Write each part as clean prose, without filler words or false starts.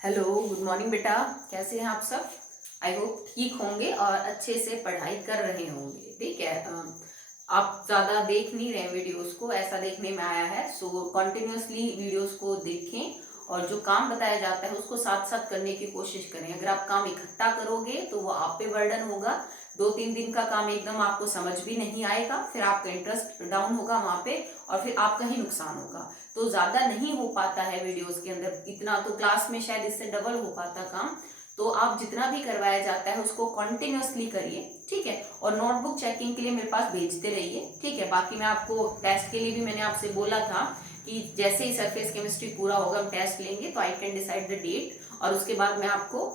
Hello, good morning बेटा। कैसे हैं आप सब? आई होप ठीक होंगे और अच्छे से पढ़ाई कर रहे होंगे। ठीक है। आप ज़्यादा देख नहीं रहे वीडियोस को, ऐसा देखने में आया है। सो कॉन्टिन्यूसली वीडियोस को देखें और जो काम बताया जाता है उसको साथ साथ करने की कोशिश करें। अगर आप काम इकट्ठा करोगे तो वो आप पे बर्डन होगा। 2-3 दिन का काम एकदम आपको समझ भी नहीं आएगा, फिर आपका इंटरेस्ट डाउन होगा वहाँ पे और फिर आपका ही नुकसान होगा। तो ज्यादा नहीं हो पाता है वीडियोस के अंदर इतना, तो क्लास में शायद इससे डबल हो पाता काम। तो आप जितना भी करवाया जाता है उसको कॉन्टिन्यूसली करिए। ठीक है। और नोटबुक चेकिंग के लिए मेरे पास भेजते रहिए। ठीक है। बाकी मैं आपको टेस्ट के लिए भी मैंने आपसे बोला था कि जैसे ही सरफेस केमिस्ट्री पूरा होगा हम टेस्ट लेंगे, तो I can decide the date और उसके बाद मैं आपको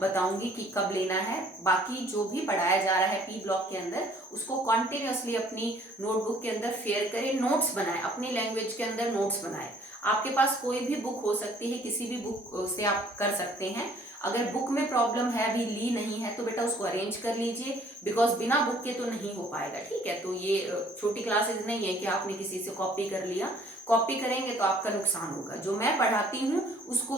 बताऊंगी कि कब लेना है। बाकी जो भी पढ़ाया जा रहा है पी ब्लॉक के अंदर उसको कॉन्टिन्यूसली अपनी नोटबुक के अंदर फेयर करें, नोट्स बनाए, अपनी लैंग्वेज के अंदर नोट्स बनाए। आपके पास कोई भी बुक हो सकती है, किसी भी बुक से आप कर सकते हैं। अगर बुक में प्रॉब्लम है, अभी ली नहीं है, तो बेटा उसको अरेंज कर लीजिए, बिकॉज बिना बुक के तो नहीं हो पाएगा। ठीक है। तो ये छोटी क्लासेज नहीं है कि आपने किसी से कॉपी कर लिया। कॉपी करेंगे तो आपका नुकसान होगा। जो मैं पढ़ाती हूँ उसको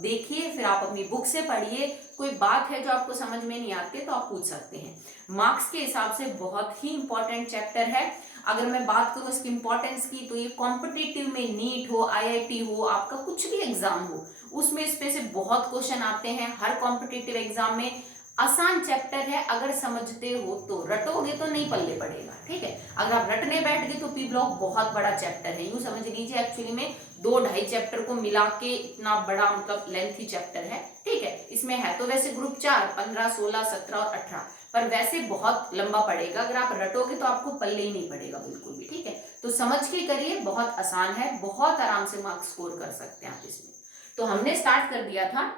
देखिए, फिर आप अपनी बुक से पढ़िए। कोई बात है जो आपको समझ में नहीं आती तो आप पूछ सकते हैं। मार्क्स के हिसाब से बहुत ही इंपॉर्टेंट चैप्टर है। अगर मैं बात करूं इसकी इंपॉर्टेंस की, तो ये कॉम्पिटिटिव में नीट हो, आईआईटी हो, आपका कुछ भी एग्जाम हो, उसमें इस पे से बहुत क्वेश्चन आते हैं। हर कॉम्पिटिटिव एग्जाम में आसान चैप्टर है। अगर समझते हो तो, रटोगे तो नहीं पल्ले पड़ेगा। ठीक है। अगर आप रटने बैठ गए तो पी ब्लॉक बहुत बड़ा चैप्टर है। यूं समझ लीजिए एक्चुअली में 2-2.5 चैप्टर को मिला के इतना बड़ा मतलब लेंथी चैप्टर है। ठीक है। इसमें है तो वैसे ग्रुप 4 15 16 17 और 18, पर वैसे बहुत लंबा पड़ेगा। अगर आप रटोगे तो आपको पल्ले ही नहीं पड़ेगा बिल्कुल भी। ठीक है। तो समझ के करिए, बहुत आसान है, बहुत आराम से मार्क्स स्कोर कर सकते हैं आप इसमें। तो हमने स्टार्ट कर दिया था,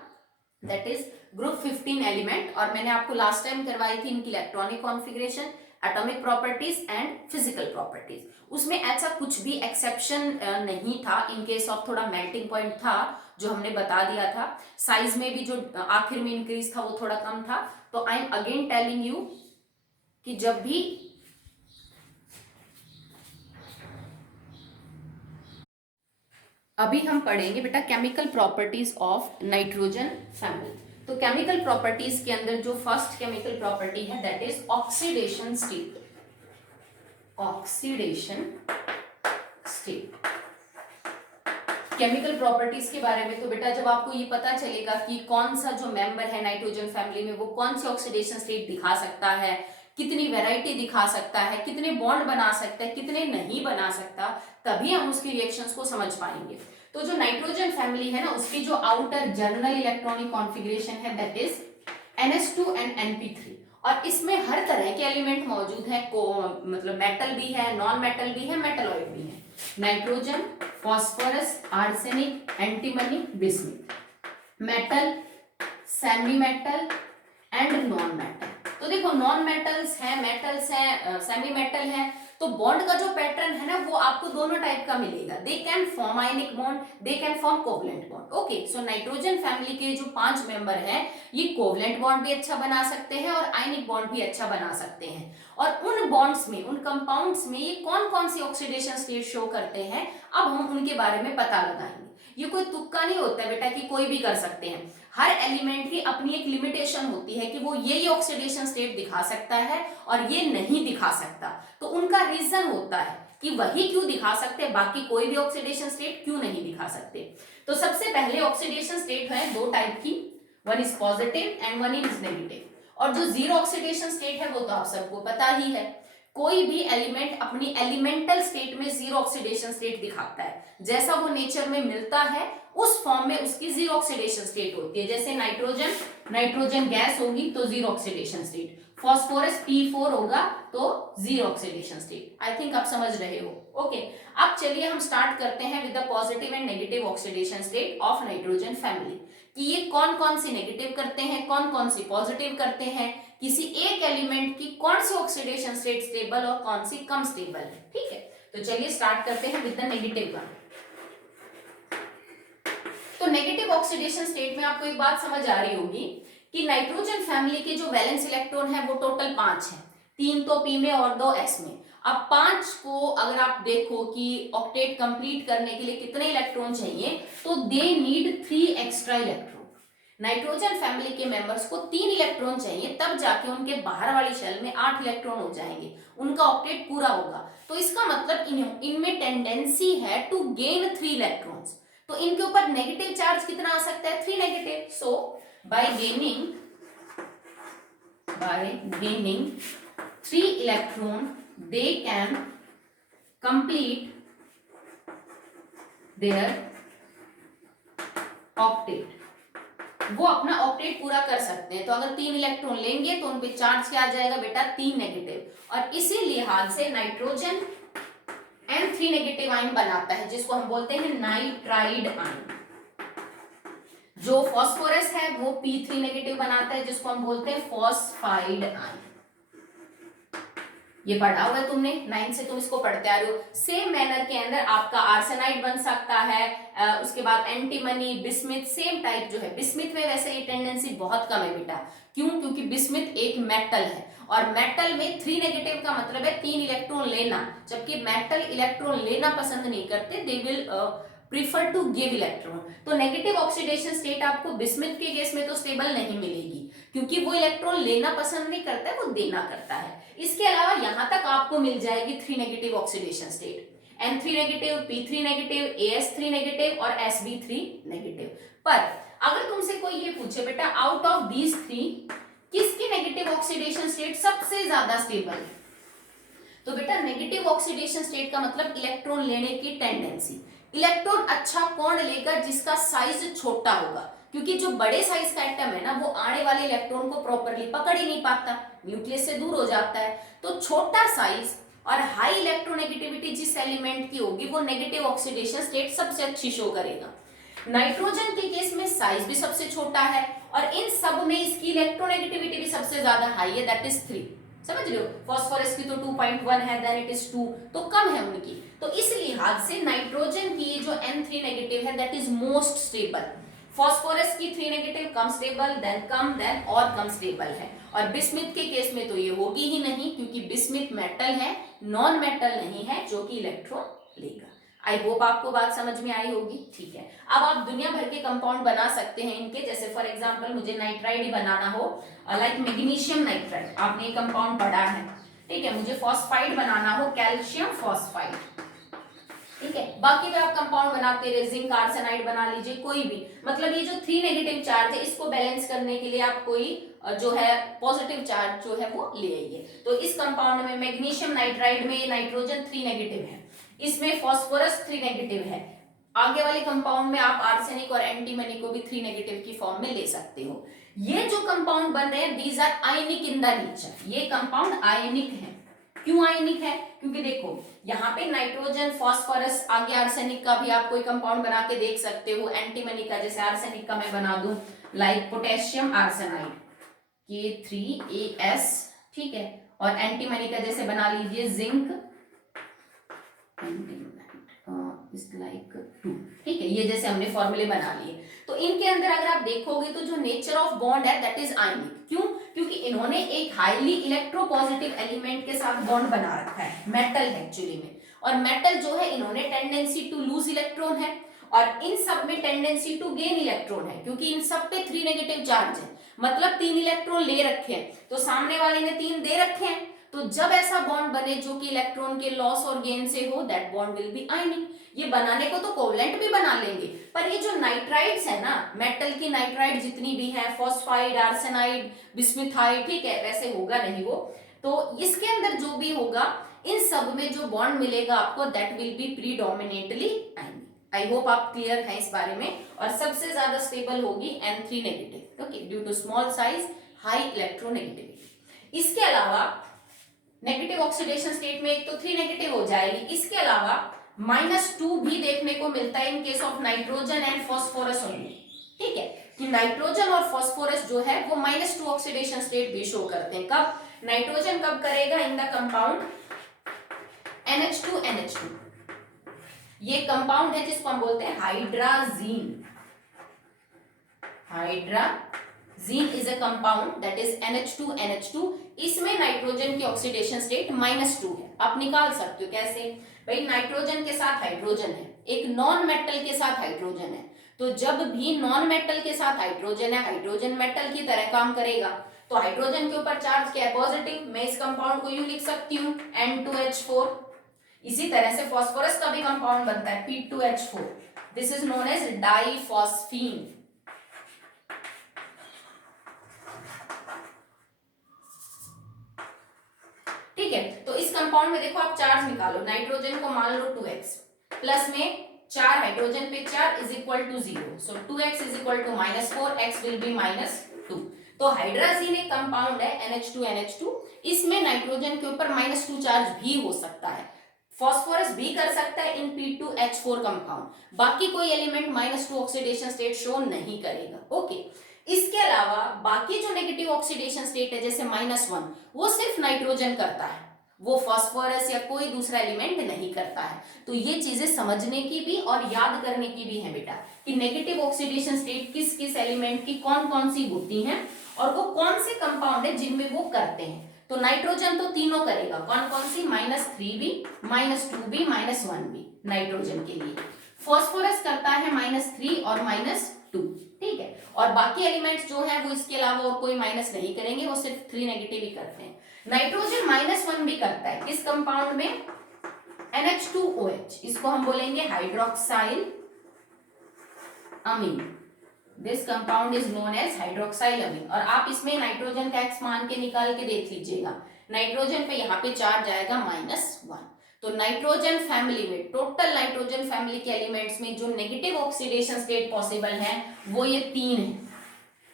दैट इज ग्रुप 15 एलिमेंट, और मैंने आपको लास्ट टाइम करवाई थी इनकी electronic configuration, atomic properties and physical properties. उसमें ऐसा कुछ भी एक्सेप्शन नहीं था, इन केस ऑफ थोड़ा मेल्टिंग पॉइंट था जो हमने बता दिया था। साइज में भी जो आखिर में इंक्रीज था वो थोड़ा कम था। तो I am again telling you कि जब भी अभी हम पढ़ेंगे बेटा chemical properties of nitrogen family. तो केमिकल प्रॉपर्टीज के अंदर जो फर्स्ट केमिकल प्रॉपर्टी है that is oxidation state. Oxidation state chemical properties के बारे में, तो बेटा जब आपको ये पता चलेगा कि कौन सा जो मेंबर है नाइट्रोजन फैमिली में वो कौन सी ऑक्सीडेशन स्टेट दिखा सकता है, कितनी वैरायटी दिखा सकता है, कितने बॉन्ड बना सकता है, कितने नहीं बना सकता, तभी हम उसकी रिएक्शंस को समझ पाएंगे। तो जो नाइट्रोजन फैमिली है ना, उसकी जो आउटर जनरल इलेक्ट्रॉनिक कॉन्फ़िगरेशन है that is NH2 and NP3, और इसमें हर तरह के एलिमेंट मौजूद है। मतलब मेटल भी है, नॉन मेटल भी है, मेटलॉइड भी है। Nitrogen, phosphorus, arsenic, antimony, bismuth. Metal, semi metal and non metal. तो देखो नॉन मेटल्स है, मेटल्स है, सेमी मेटल है, तो बॉन्ड का जो पैटर्न है ना वो आपको दोनों टाइप का मिलेगा। They can form ionic bond, they can form covalent bond. Okay, so nitrogen family के जो 5 मेंबर हैं ये कोवलेंट बॉन्ड भी अच्छा बना सकते हैं और आयनिक बॉन्ड भी अच्छा बना सकते हैं। और उन बॉन्ड्स में, उन कंपाउंड्स में ये कौन कौन सी ऑक्सीडेशन स्टेट शो करते हैं, अब हम उनके बारे में पता लगाएंगे। ये कोई तुक्का नहीं होता है बेटा कि कोई भी कर सकते हैं। हर एलिमेंट की अपनी एक लिमिटेशन होती है कि वो ये ऑक्सीडेशन स्टेट दिखा सकता है और ये नहीं दिखा सकता। तो उनका रीजन होता है कि वही क्यों दिखा सकते हैं, बाकी कोई भी ऑक्सीडेशन स्टेट क्यों नहीं दिखा सकते। तो सबसे पहले ऑक्सीडेशन स्टेट है 2 टाइप की, one is positive and one is negative. और जो जीरो ऑक्सीडेशन स्टेट है वो तो आप सबको पता ही है। कोई भी एलिमेंट अपनी एलिमेंटल स्टेट में जीरो ऑक्सीडेशन स्टेट दिखाता है, जैसा वो नेचर में मिलता है उस फॉर्म में उसकी जीरो ऑक्सीडेशन स्टेट होती है। जैसे नाइट्रोजन, नाइट्रोजन गैस होगी तो zero oxidation state, phosphorus P4 होगा तो zero oxidation state. I think आप समझ रहे हो। ओके, अब चलिए हम स्टार्ट करते हैं with the positive and negative oxidation state of nitrogen family, कि ये कौन कौन सी नेगेटिव करते हैं, कौन कौन सी पॉजिटिव करते हैं, किसी एक एलिमेंट की कौन सी ऑक्सीडेशन स्टेट स्टेबल और कौन सी कम स्टेबल है। ठीक है, तो चलिए स्टार्ट करते हैं विद द नेगेटिव वन। तो नेगेटिव ऑक्सीडेशन स्टेट में आपको एक बात समझ आ रही होगी कि नाइट्रोजन फैमिली के जो वैलेंस इलेक्ट्रॉन है वो टोटल 5 है, 3 तो P में और 2 S में। अब 5 को अगर आप देखो कि ऑक्टेट कंप्लीट करने के लिए कितने इलेक्ट्रॉन चाहिए, तो they need 3 extra electron. Nitrogen family के मेंबर्स को 3 इलेक्ट्रॉन चाहिए, तब जाके उनके बाहर वाली शेल में 8 इलेक्ट्रॉन हो जाएंगे, उनका ऑक्टेट पूरा होगा। तो इसका मतलब इनमें टेंडेंसी है टू गेन 3 इलेक्ट्रॉन्स। तो इनके ऊपर नेगेटिव चार्ज कितना आ सकता है? 3 negative. So bye gaining 3 electron they can complete their octet, वो अपना ऑक्टेट पूरा कर सकते हैं। तो अगर 3 इलेक्ट्रॉन लेंगे तो उन पे चार्ज क्या आ जाएगा बेटा? 3 नेगेटिव। और इसी लिहाज से नाइट्रोजन N3 नेगेटिव आयन बनाता है, जिसको हम बोलते हैं नाइट्राइड आयन। जो फास्फोरस है वो P3 नेगेटिव बनाता है, जिसको हम बोलते हैं फॉस्फाइड आयन। ये पढ़ा हुआ है तुमने, 9 से तुम इसको पढ़ते आ रहे हो। सेम मैनर के अंदर आपका आर्सेनाइड बन सकता है, उसके बाद एंटीमनी, बिस्मिथ, सेम टाइप जो है। बिस्मिथ में वैसे ये टेंडेंसी बहुत कम है बेटा, क्यों? क्योंकि बिस्मिथ एक मेटल है और मेटल में 3 नेगेटिव का मतलब है 3 इलेक्ट्रॉन लेना, जबकि मेटल इलेक्ट्रॉन लेना पसंद नहीं करते, they will prefer to give electron. तो नेगेटिव ऑक्सीडेशन स्टेट आपको बिस्मिथ के केस में तो स्टेबल नहीं मिलेगी, क्योंकि वो इलेक्ट्रॉन लेना पसंद नहीं करता है, वो देना करता है। इसके अलावा यहां तक आपको मिल जाएगी 3 negative oxidation state, N3 negative, P3 negative, AS3 negative और Sb3 नेगेटिव। पर अगर तुमसे कोई ये पूछे बेटा आउट ऑफ दीज 3 किसकी नेगेटिव ऑक्सीडेशन स्टेट सबसे ज्यादा स्टेबल है, तो बेटा नेगेटिव ऑक्सीडेशन स्टेट का मतलब इलेक्ट्रॉन लेने की टेंडेंसी। इलेक्ट्रॉन अच्छा कौन लेगा? जिसका साइज छोटा होगा, क्योंकि जो बड़े साइज का एटम है ना, वो आने वाले इलेक्ट्रॉन को प्रॉपरली पकड़ ही नहीं पाता, न्यूक्लियस से दूर हो जाता है। तो छोटा साइज और हाई इलेक्ट्रोनेगेटिविटी जिस एलिमेंट की होगी, वो नेगेटिव ऑक्सीडेशन स्टेट सबसे अच्छी शो करेगा। नाइट्रोजन के केस में साइज भी सबसे छोटा है और इन सब में इसकी इलेक्ट्रोनेगेटिविटी भी सबसे ज्यादा हाई है, दैट इज 3। समझ लो, फास्फोरस की तो 2.1 है, देन इट इज 2, तो कम है उनकी। तो इस लिहाज से नाइट्रोजन की जो N3 नेगेटिव है that is most stable. Phosphorus की 3 नेगेटिव कम स्टेबल, देन और कम स्टेबल है। और बिस्मिथ के केस में तो ये होगी ही नहीं, क्योंकि बिस्मिथ मेटल है, नॉन मेटल नहीं है जो कि इलेक्ट्रॉन लेगा। आई होप आपको बात समझ में आई होगी। ठीक है, अब आप दुनिया भर के कंपाउंड बना सकते हैं इनके, जैसे फॉर एग्जांपल मुझे नाइट्राइड ही बनाना हो, लाइक मैग्नीशियम नाइट्राइड, आपने कंपाउंड पढ़ा है, ठीक है। मुझे फॉस्फाइड बनाना हो, कैल्शियम फॉस्फाइड, ठीक है। बाकी भी आप कंपाउंड बनाते रहे, जिंक आर्सेनाइड बना लीजिए, कोई भी। मतलब ये जो 3 नेगेटिव चार्ज है, इसको बैलेंस करने के लिए आप कोई जो है पॉजिटिव चार्ज जो है वो ले आइए। तो इस कंपाउंड में मैग्नीशियम नाइट्राइड में नाइट्रोजन 3 नेगेटिव है, इसमें फास्फोरस 3 नेगेटिव है। आगे वाले कंपाउंड में आप आर्सेनिक और एंटीमनी को भी 3 नेगेटिव की फॉर्म में ले सकते हो। ये जो कंपाउंड बन रहे हैं, these are ionic in the nature, ये कंपाउंड आयनिक है। क्यों आयनिक है? क्योंकि देखो यहाँ पे नाइट्रोजन, फास्फोरस, आगे आर्सेनिक का भी आप कोई कंपाउंड बना के देख सकते हो, एंटीमनी का, जैसे आर्सेनिक का मैं बना दूं लाइक पोटेशियम आर्सेनाइड K3AS, ठीक है। और एंटीमनी का जैसे बना लीजिए जिंक लाइक 2, ठीक है। ये जैसे हमने फॉर्मूले बना लिए। तो इनके अंदर अगर आप देखोगे तो जो नेचर ऑफ बॉन्ड है दैट इज आयनिक। क्यों? क्योंकि इन्होंने एक हाईली इलेक्ट्रोपॉजिटिव एलिमेंट के साथ बॉन्ड बना रखा है, मेटल है एक्चुअली में। और मेटल जो है, इन्होंने टेंडेंसी टू लूज इलेक्ट्रॉन है, और इन सब में टेंडेंसी टू गेन इलेक्ट्रॉन है, क्योंकि इन सब पे 3 नेगेटिव चार्ज है, मतलब 3 इलेक्ट्रॉन ले रखे हैं, तो सामने वाले ने 3 दे रखे हैं। तो जब ऐसा बॉन्ड बने जो कि इलेक्ट्रॉन के लॉस और गेन से हो, दैट बॉन्ड विल बी आयनिक। ये बनाने को तो कोवलेंट भी बना लेंगे, पर ये जो नाइट्राइड्स है ना, मेटल की नाइट्राइड जितनी भी है, फॉस्फाइड, आर्सेनाइड, बिस्मिथाइड, ठीक है, वैसे होगा नहीं वो। तो इसके अंदर जो भी होगा, इन सब में जो बॉन्ड मिलेगा आपको, that will B predominantly ionic. I hope आप क्लियर हैं इस बारे में। और सबसे ज्यादा स्टेबल होगी N3 negative, okay, due to small size, high electronegativity. इसके अलावा नेगेटिव ऑक्सीडेशन स्टेट में एक तो 3 नेगेटिव हो जाएगी, इसके अलावा -2 भी देखने को मिलता है in case of nitrogen and phosphorus only, ठीक है। कि नाइट्रोजन और फॉस्फोरस जो है वो -2 ऑक्सीडेशन स्टेट भी शो करते हैं। कब? नाइट्रोजन कब करेगा? In the compound NH2NH2। ये कंपाउंड है जिसको हम बोलते हैं hydrazine. Hydrazine is a compound that is NH2NH2। इसमें नाइट्रोजन की ऑक्सीडेशन स्टेट -2 है। आप निकाल सकते हो कैसे? भाई नाइट्रोजन के साथ हाइड्रोजन है, एक नॉन मेटल के साथ हाइड्रोजन है, तो जब भी नॉन मेटल के साथ हाइड्रोजन है, हाइड्रोजन मेटल की तरह काम करेगा, तो हाइड्रोजन के ऊपर चार्ज क्या है, पॉजिटिव। मैं इस कंपाउंड को यूं लिख सकती हूँ N2H4। इसी तरह से फास्फोरस का भी कंपाउंड बनता है P2H4। This is known as diphosphine. ठीक है, तो इस कंपाउंड में देखो आप चार्ज निकालो, नाइट्रोजन को मान लो 2x, प्लस में 4 हाइड्रोजन पे 4 is equal to 0, so 2x is equal to -4, x will be -2। तो हाइड्राजीन एक कंपाउंड है NH2NH2, इसमें नाइट्रोजन के ऊपर -2 चार्ज भी हो सकता है, फास्फोरस भी कर सकता है इन P2H4 कंपाउंड, बाकी कोई एलिमेंट -2 ऑक्सीडेशन स्टेट शो नहीं करेगा। ओके, इसके अलावा बाकी जो नेगेटिव ऑक्सीडेशन स्टेट है जैसे -1, वो सिर्फ नाइट्रोजन करता है, वो फास्फोरस या कोई दूसरा एलिमेंट नहीं करता है। तो ये चीजें समझने की भी और याद करने की भी है बेटा, कि नेगेटिव ऑक्सीडेशन स्टेट किस किस एलिमेंट की कौन कौन सी होती हैं और वो कौन से कंपाउंड है जिनमें वो करते हैं। तो नाइट्रोजन तो तीनों करेगा, कौन कौन सी, -3b, -2b, -1b नाइट्रोजन के लिए। फास्फोरस करता है -3 और -2, ठीक है, और बाकी एलिमेंट्स जो है वो इसके अलावा और कोई माइनस नहीं करेंगे, वो सिर्फ 3 नेगेटिव ही करते हैं। नाइट्रोजन -1 भी करता है किस कंपाउंड में, NH2OH, इसको हम बोलेंगे hydroxyl amine. This compound is known as hydroxyl amine. और आप इसमें नाइट्रोजन का एक्स मान के निकाल के देख लीजिएगा, नाइट्रोजन पे यहाँ पे चार्ज आएगा -1। तो नाइट्रोजन फैमिली में, टोटल नाइट्रोजन फैमिली के एलिमेंट्स में जो नेगेटिव ऑक्सीडेशन स्टेट पॉसिबल है वो ये 3 है,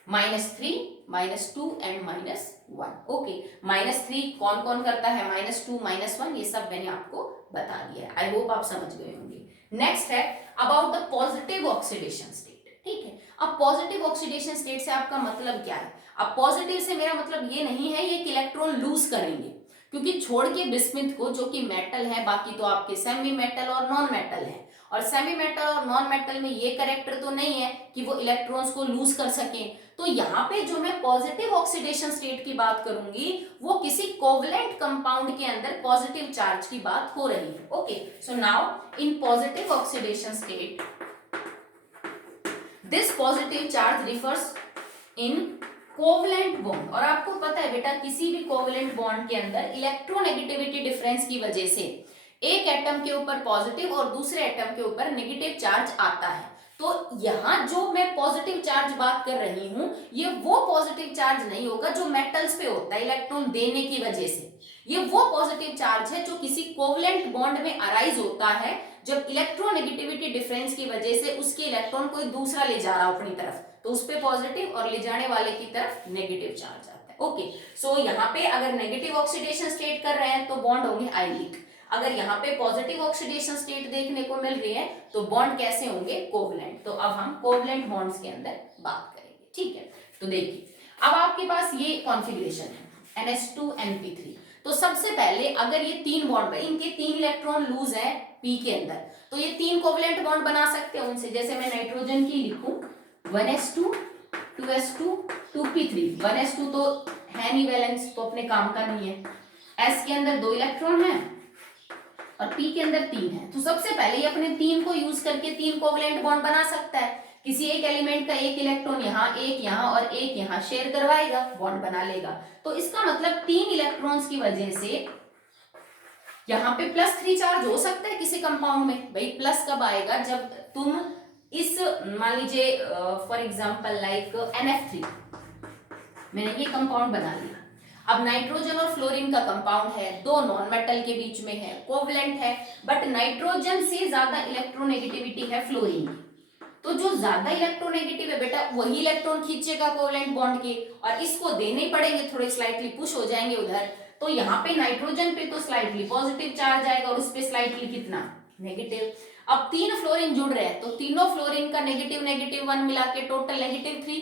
-3, -2 एंड -1। ओके, -3 कौन कौन करता है, -2, -1, ये सब मैंने आपको बता दिया है, आई होप आप समझ गए होंगे। नेक्स्ट है about the positive oxidation state. ठीक है, अब पॉजिटिव ऑक्सीडेशन स्टेट से आपका मतलब क्या है, अब पॉजिटिव से मेरा मतलब ये नहीं है ये कि इलेक्ट्रॉन लूज करेंगे, क्योंकि छोड़ के बिस्मिथ को जो कि मेटल है, बाकी तो आपके सेमी मेटल और नॉन मेटल है, और सेमी मेटल और नॉन मेटल में ये कैरेक्टर तो नहीं है कि वो इलेक्ट्रॉन्स को लूज कर सके। तो यहाँ पे जो मैं पॉजिटिव ऑक्सीडेशन स्टेट की बात करूंगी वो किसी कोवलेंट कंपाउंड के अंदर पॉजिटिव चार्ज की बात हो रही है। Okay, so now in positive oxidation state this positive charge refers in covalent bond. और आपको पता है बेटा किसी भी कोवलेंट बॉन्ड के अंदर इलेक्ट्रोनेगेटिविटी डिफरेंस की वजह से एक एटम के ऊपर पॉजिटिव और दूसरे एटम के ऊपर नेगेटिव चार्ज आता है। तो यहाँ जो मैं पॉजिटिव चार्ज बात कर रही हूं ये वो पॉजिटिव चार्ज नहीं होगा जो मेटल्स पे होता है इलेक्ट्रॉन देने की वजह से, ये वो पॉजिटिव चार्ज है जो किसी कोवलेंट बॉन्ड में अराइज होता है जब इलेक्ट्रोनेगेटिविटी डिफरेंस की वजह से उसके इलेक्ट्रॉन कोई दूसरा ले जा रहा हो अपनी तरफ, तो उस पे पॉजिटिव और ले जाने वाले की तरफ नेगेटिव चार्ज आता है। ओके, सो यहाँ पे अगर नेगेटिव ऑक्सीडेशन स्टेट कर रहे हैं तो बॉन्ड होंगे आयनिक, अगर यहाँ पे पॉजिटिव ऑक्सीडेशन स्टेट देखने को मिल रही है तो बॉन्ड कैसे होंगे, कोवलेंट। तो अब हम कोवलेंट बॉन्ड्स के अंदर बात करेंगे। ठीक है, तो देखिए अब आपके पास ये कॉन्फ़िगरेशन है NH2NP3। तो सबसे पहले अगर ये 3 बॉन्ड है, इनके 3 इलेक्ट्रॉन लूज है P के अंदर, तो ये 3 कोवलेंट बॉन्ड बना सकते हैं उनसे। जैसे मैं नाइट्रोजन की लिखूं 1s2 2s2 2p3, 1s2 तो है नहीं वैलेंस, तो अपने काम का नहीं है, s के अंदर 2 इलेक्ट्रॉन है और P के अंदर 3 है। तो सबसे पहले ये अपने 3 को यूज करके 3 कोवलेंट बॉन्ड बना सकता है, किसी एक एलिमेंट का एक इलेक्ट्रॉन यहाँ, एक यहाँ और एक यहाँ शेयर करवाएगा, बॉन्ड बना लेगा। तो इसका मतलब 3 इलेक्ट्रॉन्स की वजह से यहाँ पे +3 चार्ज हो सकता है किसी कंपाउंड में। भाई प्लस कब आएगा, जब तुम इस मान लीजिए फॉर एग्जांपल लाइक NF3, मैंने ये कंपाउंड बना लिया, अब नाइट्रोजन और फ्लोरीन का कंपाउंड है, 2 नॉन मेटल के बीच में है, कोवलेंट है, बट नाइट्रोजन से ज्यादा इलेक्ट्रोनेगेटिविटी है फ्लोरीन की। तो जो ज्यादा इलेक्ट्रोनेगेटिव है बेटा वही इलेक्ट्रॉन खींचेगा कोवलेंट बॉन्ड के, और इसको देने ही पड़ेंगे, थोड़े स्लाइटली पुश हो जाएंगे उधर। तो यहाँ पे नाइट्रोजन पे तो स्लाइटली पॉजिटिव चार्ज आएगा और उस पे स्लाइटली कितना, नेगेटिव। अब 3 फ्लोरीन जुड़ रहे हैं तो तीनों फ्लोरीन का नेगेटिव नेगेटिव 1 मिला के टोटल -3।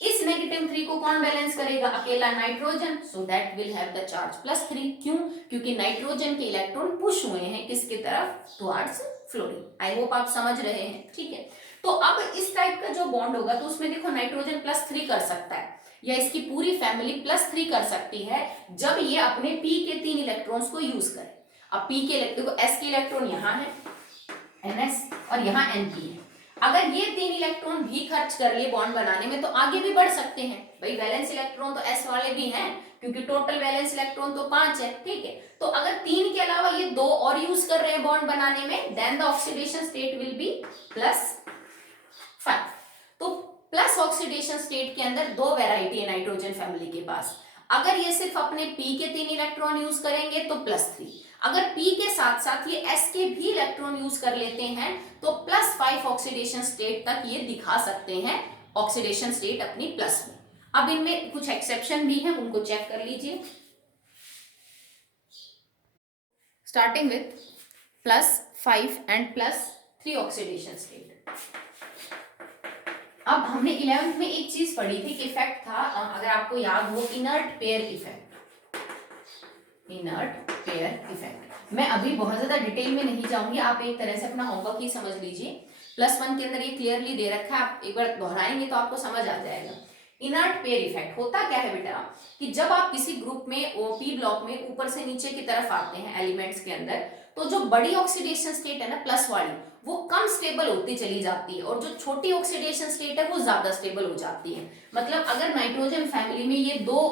इस -3 को कौन बैलेंस करेगा, अकेला nitrogen, so that will have the charge +3। क्यों, क्योंकि नाइट्रोजन के इलेक्ट्रॉन पुश हुए हैं किसकी तरफ, टुवर्ड्स फ्लोरीन। आई होप आप समझ रहे हैं। ठीक है, तो अब इस टाइप का जो बॉन्ड होगा तो उसमें देखो नाइट्रोजन +3 कर सकता है, या इसकी पूरी फैमिली +3 कर सकती है जब ये अपने P के 3 इलेक्ट्रॉन्स को यूज करे। अब P के इलेक्ट्रॉन, S के इलेक्ट्रॉन यहाँ है NS और यहाँ NP है। अगर ये 3 इलेक्ट्रॉन भी खर्च कर लिए बॉन्ड बनाने में तो आगे भी बढ़ सकते हैं भाई, वैलेंस इलेक्ट्रॉन तो s वाले भी हैं क्योंकि टोटल वैलेंस इलेक्ट्रॉन तो 5 है, ठीक है। तो अगर 3 के अलावा ये 2 और यूज कर रहे हैं बॉन्ड बनाने में, then the oxidation state will be +5। तो प्लस ऑक्सीडेशन स्टेट के अंदर 2 वैरायटी है नाइट्रोजन फैमिली के पास। अगर ये सिर्फ अपने p के 3 इलेक्ट्रॉन यूज करेंगे तो +3, अगर p के साथ साथ ये s के भी इलेक्ट्रॉन यूज कर लेते हैं तो +5 ऑक्सीडेशन स्टेट तक ये दिखा सकते हैं ऑक्सीडेशन स्टेट अपनी प्लस में। अब इनमें कुछ एक्सेप्शन भी हैं, उनको चेक कर लीजिए। Starting with +5 and +3 oxidation state. अब हमने 11th में एक चीज पढ़ी थी कि इफेक्ट था, अगर आपको याद हो, inert pair effect. Inert pair effect मैं अभी बहुत ज्यादा डिटेल में नहीं जाऊंगी, आप एक तरह से अपना होमवर्क ही समझ लीजिए। +1 के अंदर ये क्लियरली दे रखा है, आप एक बार दोहराएंगे तो आपको समझ आ जाएगा। इनर्ट पेयर इफेक्ट होता क्या है बेटा, कि जब आप किसी ग्रुप में p ब्लॉक में ऊपर से नीचे की तरफ आते हैं एलिमेंट्स के अंदर, तो जो बड़ी ऑक्सीडेशन स्टेट है ना प्लस वाली, वो कम स्टेबल होती चली जाती है और जो छोटी ऑक्सीडेशन स्टेट है वो ज्यादा स्टेबल हो जाती है। मतलब अगर नाइट्रोजन फैमिली में ये 2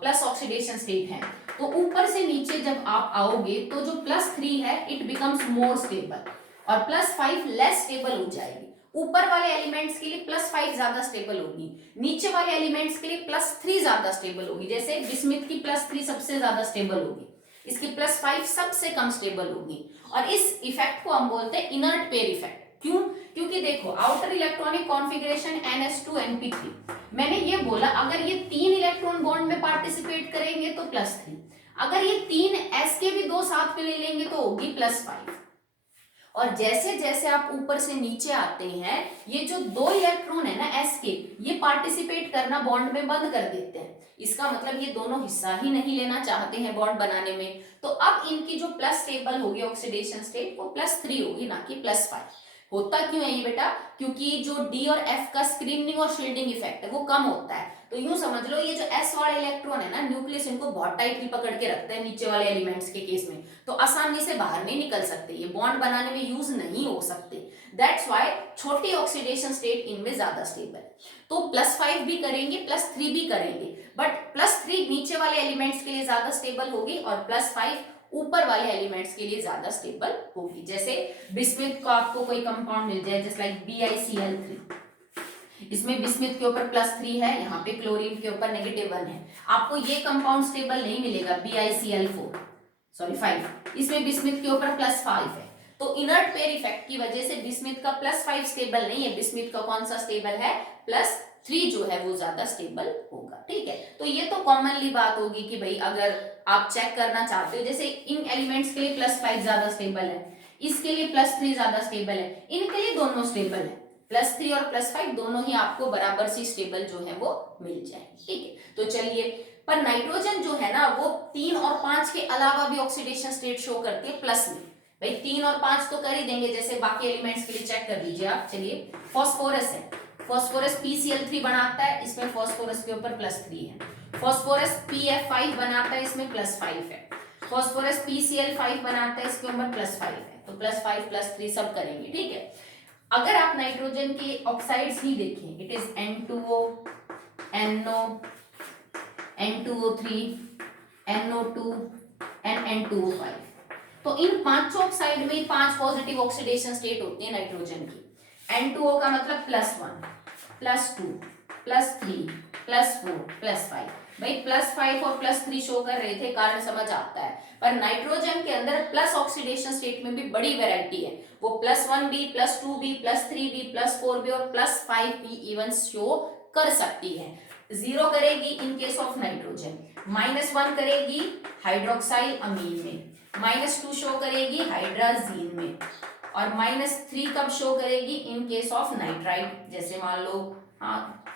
प्लस ऑक्सीडेशन स्टेट है तो ऊपर से नीचे जब आप आओगे तो जो +3 है इट बिकम्स मोर स्टेबल और +5 लेस स्टेबल हो जाएगी। ऊपर वाले एलिमेंट्स के लिए +5 ज्यादा स्टेबल होगी, नीचे वाले एलिमेंट्स के लिए +3 ज्यादा स्टेबल होगी। जैसे बिस्मिथ की +3 सबसे ज्यादा स्टेबल होगी, इसकी +5 सबसे कम स्टेबल होगी। और इस इफेक्ट को हम बोलते हैं इनर्ट पेयर इफेक्ट। क्यों? क्योंकि देखो outer electronic configuration NH2 NP3, मैंने ये बोला अगर ये 3 इलेक्ट्रॉन बॉन्ड में पार्टिसिपेट करेंगे तो +3, अगर ये 3 s के भी 2 साथ में ले लेंगे तो होगी +5। और जैसे जैसे आप ऊपर से नीचे आते हैं ये जो 2 इलेक्ट्रॉन है ना s के, ये पार्टिसिपेट करना बॉन्ड में बंद कर देते हैं। इसका मतलब ये दोनों हिस्सा ही नहीं लेना चाहते हैं बॉन्ड बनाने में। तो अब इनकी जो प्लस स्टेबल होगी ऑक्सीडेशन स्टेट वो +3 होगी, ना कि +5। होता क्यों है ये बेटा? क्योंकि जो D और F का स्क्रीनिंग और शील्डिंग इफेक्ट है वो कम होता है। तो यूं समझ लो ये जो S वाला इलेक्ट्रॉन है ना, न्यूक्लियस इनको बहुत टाइटली पकड़ के रखता है नीचे वाले एलिमेंट्स के केस में, तो आसानी से बाहर नहीं निकल सकते, ये बॉन्ड बनाने में यूज नहीं हो सकते। दैट्स व्हाई छोटी ऑक्सीडेशन स्टेट इनमें ज्यादा स्टेबल है। तो +5 भी करेंगे +3 भी करेंगे, बट +3 नीचे वाले एलिमेंट्स के लिए ज्यादा स्टेबल होगी और +5 ऊपर वाले एलिमेंट्स के लिए ज्यादा स्टेबल होगी। जैसे बिस्मिथ को आपको कोई कंपाउंड मिल जाए जैसे लाइक BiCl3, इसमें बिस्मिथ के ऊपर +3 है, यहाँ पे क्लोरीन के ऊपर -1 है। आपको ये कंपाउंड स्टेबल नहीं मिलेगा BiCl5, इसमें बिस्मिथ के ऊपर +5 है। तो इनर्ट पेयर इफेक्ट की वजह से बिस्मिथ का +5 स्टेबल नहीं है, बिस्मिथ का कौन सा स्टेबल है? +3 जो है वो ज्यादा स्टेबल होगा, ठीक है। तो ये तो कॉमनली बात होगी कि भाई अगर आप चेक करना चाहते हो, जैसे इन एलिमेंट्स के लिए +5 ज्यादा स्टेबल है, इसके लिए +3 ज्यादा स्टेबल है, इनके लिए दोनों स्टेबल है, +3 और +5 दोनों ही आपको बराबर सी स्टेबल जो है वो मिल जाएगी, ठीक है। तो चलिए, पर नाइट्रोजन जो है ना वो 3 और 5 के अलावा भी ऑक्सीडेशन स्टेट शो करती है प्लस में। भाई 3 और 5 तो कर ही देंगे, जैसे बाकी एलिमेंट्स के लिए चेक कर लीजिए आप। चलिए, फॉस्फोरस है, फॉस्फोरस PCl3 बनाता है, इसमें फॉस्फोरस के ऊपर +3 है। फॉस्फोरस PF5 बनाता है, इसमें +5 है। फॉस्फोरस PCl5 बनाता है, इसके ऊपर +5 है। तो +5 +3 सब करेंगे, ठीक है। अगर आप नाइट्रोजन के ऑक्साइड्स ही देखें, it is N2O, NO, N2O3, NO2 and N2O5। तो इन पांचों ऑक्साइड में 5 पॉजिटिव ऑक्सीडेशन स्टेट होती है नाइट्रोजन की। N2O का मतलब +1, +2, +3, +4, +5। भाई +5 और +3 शो कर रहे थे, कारण समझ आता है। पर नाइट्रोजन के अंदर प्लस ऑक्सीडेशन स्टेट में भी बड़ी वैरायटी है, वो +1 भी, +2 भी, +3 भी, +4 भी और +5 भी इवन शो कर सकती है। 0 करेगी इन केस ऑफ नाइट्रोजन, -1 करेगी हाइड्रोक्साइल अमीन में, -2 शो करेगी हाइड्राजीन में, और -3 कब शो करेगी? इन केस ऑफ नाइट्राइट, जैसे मान लो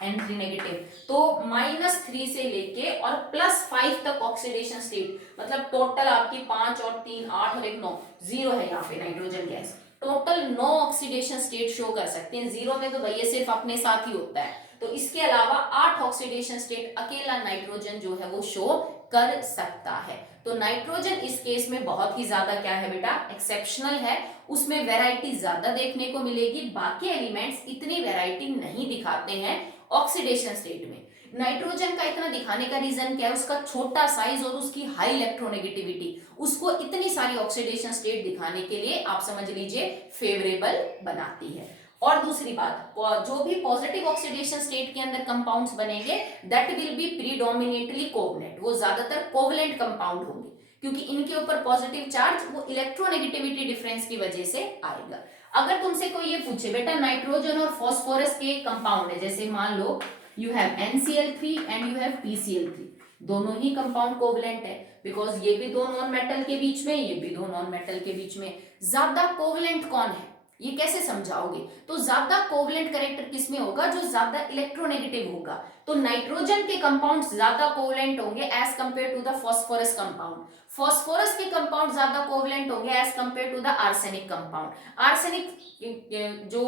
N3 नेगेटिव। तो -3 से लेके और +5 तक ऑक्सीडेशन स्टेट, मतलब टोटल आपकी 5 और 3 8 और 1 9, 0 है यहाँ पे nitrogen gas. Total 9 oxidation state show कर सकते हैं। 0 में तो भैया सिर्फ अपने साथ ही होता है, तो इसके अलावा 8 ऑक्सीडेशन स्टेट अकेला नाइट्रोजन जो है वो शो कर सकता है। तो नाइट्रोजन इस केस में बहुत ही ज्यादा क्या है बेटा, एक्सेप्शनल है, उसमें वैरायटी ज्यादा देखने को मिलेगी। बाकी एलिमेंट्स इतनी वैरायटी नहीं दिखाते हैं ऑक्सीडेशन स्टेट में। नाइट्रोजन का इतना दिखाने का रीजन क्या है, उसका छोटा साइज और उसकी हाई इलेक्ट्रोनेगेटिविटी उसको इतनी सारी ऑक्सीडेशन स्टेट दिखाने के लिए आप समझ लीजिए फेवरेबल बनाती है। और दूसरी बात, जो भी पॉजिटिव ऑक्सीडेशन स्टेट के अंदर कंपाउंड्स बनेंगे that will B predominantly covalent, वो ज्यादातर कोवलेंट कंपाउंड होंगे क्योंकि इनके ऊपर पॉजिटिव चार्ज वो इलेक्ट्रोनेगेटिविटी डिफरेंस की वजह से आएगा। अगर तुमसे कोई ये पूछे बेटा नाइट्रोजन और फास्फोरस के कंपाउंड है, जैसे मान लो you have NCl3 and you have PCl3, दोनों ही कंपाउंड कोवलेंट है बिकॉज ये भी दो नॉन मेटल के बीच में, ये भी दो नॉन मेटल के बीच में। ज्यादा कोवलेंट कौन है ये कैसे समझाओगे, तो ज्यादा कोवलेंट कैरेक्टर किसमें होगा, जो ज्यादा इलेक्ट्रोनेगेटिव होगा। तो नाइट्रोजन के कंपाउंड ज्यादा कोवलेंट होंगे as compare to the phosphorus compound, phosphorus के कंपाउंड ज्यादा कोवलेंट होंगे as compare to the arsenic compound. Arsenic जो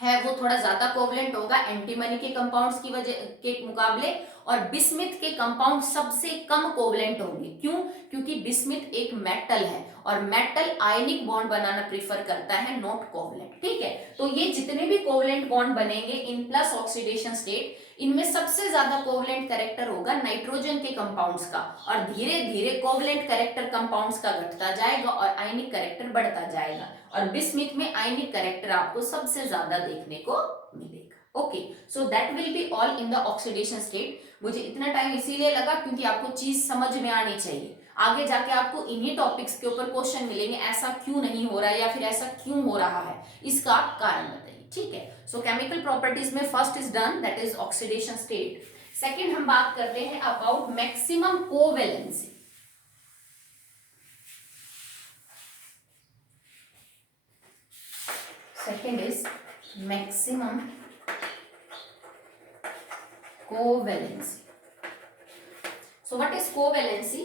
है वो थोड़ा ज्यादा कोवलेंट होगा एंटीमनी के कंपाउंड्स की वजह के मुकाबले, और बिस्मिथ के कंपाउंड सबसे कम कोवलेंट होंगे। क्यों, क्योंकि बिस्मिथ एक मेटल है और मेटल आयनिक बॉन्ड बनाना प्रीफर करता है, नॉट कोवलेंट। ठीक है, तो ये जितने भी कोवलेंट बॉन्ड बनेंगे इन प्लस ऑक्सीडेशन स्टेट, इनमें सबसे ज्यादा कोवलेंट कैरेक्टर होगा नाइट्रोजन के कंपाउंड्स का, और धीरे धीरे कोवलेंट कैरेक्टर कंपाउंड्स का घटता जाएगा और आयनिक कैरेक्टर बढ़ता जाएगा, और बिस्मिथ में आयनिक कैरेक्टर आपको सबसे ज्यादा देखने को मिलेगा। Okay, so that will be all in the oxidation state. मुझे इतना टाइम इसीलिए लगा क्योंकि आपको चीज समझ में आनी चाहिए, आगे जाके आपको इन्हीं टॉपिक्स के ऊपर क्वेश्चन मिलेंगे, ऐसा क्यों नहीं हो रहा है या फिर ऐसा क्यों हो रहा है, इसका कारण बताइए। ठीक है, सो केमिकल प्रॉपर्टीज में first is done, that is oxidation state. Second हम बात करते हैं about maximum covalency. Second is maximum covalency. So what is covalency?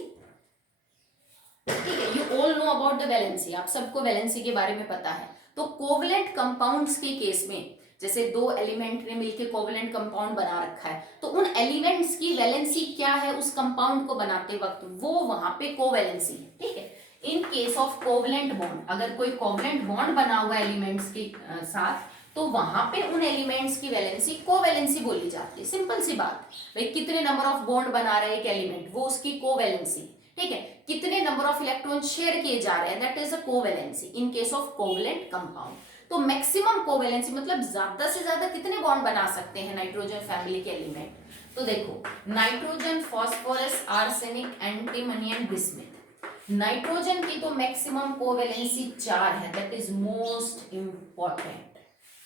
ठीक है, you all know about the valency, आप सबको वैलेंसी के बारे में पता है। तो कोवलेंट कंपाउंड्स के केस में, जैसे दो एलिमेंट ने मिलकर कोवलेंट कंपाउंड बना रखा है, तो उन एलिमेंट्स की वैलेंसी क्या है उस कंपाउंड को बनाते वक्त, वो वहां पे कोवैलेंसी है। ठीक है, in case of covalent bond, अगर कोई कोवलेंट बॉन्ड बना हुआ एलिमेंट्स के साथ, तो वहां पे उन एलिमेंट्स की वैलेंसी कोवैलेंसी बोली जाती है। सिंपल सी बात, भाई कितने नंबर ऑफ बॉन्ड बना रहे हैं एक एलिमेंट, वो उसकी कोवैलेंसी। ठीक है, कितने नंबर ऑफ इलेक्ट्रॉन शेयर किए जा रहे हैं, that is a covalency in case of covalent compound. तो मैक्सिमम कोवैलेंसी मतलब ज्यादा से ज्यादा कितने बॉन्ड बना सकते हैं नाइट्रोजन फैमिली के एलिमेंट, तो देखो nitrogen, phosphorus, arsenic, antimony and bismuth. Nitrogen की तो मैक्सिमम कोवैलेंसी 4 है, दैट इज मोस्ट इंपॉर्टेंट।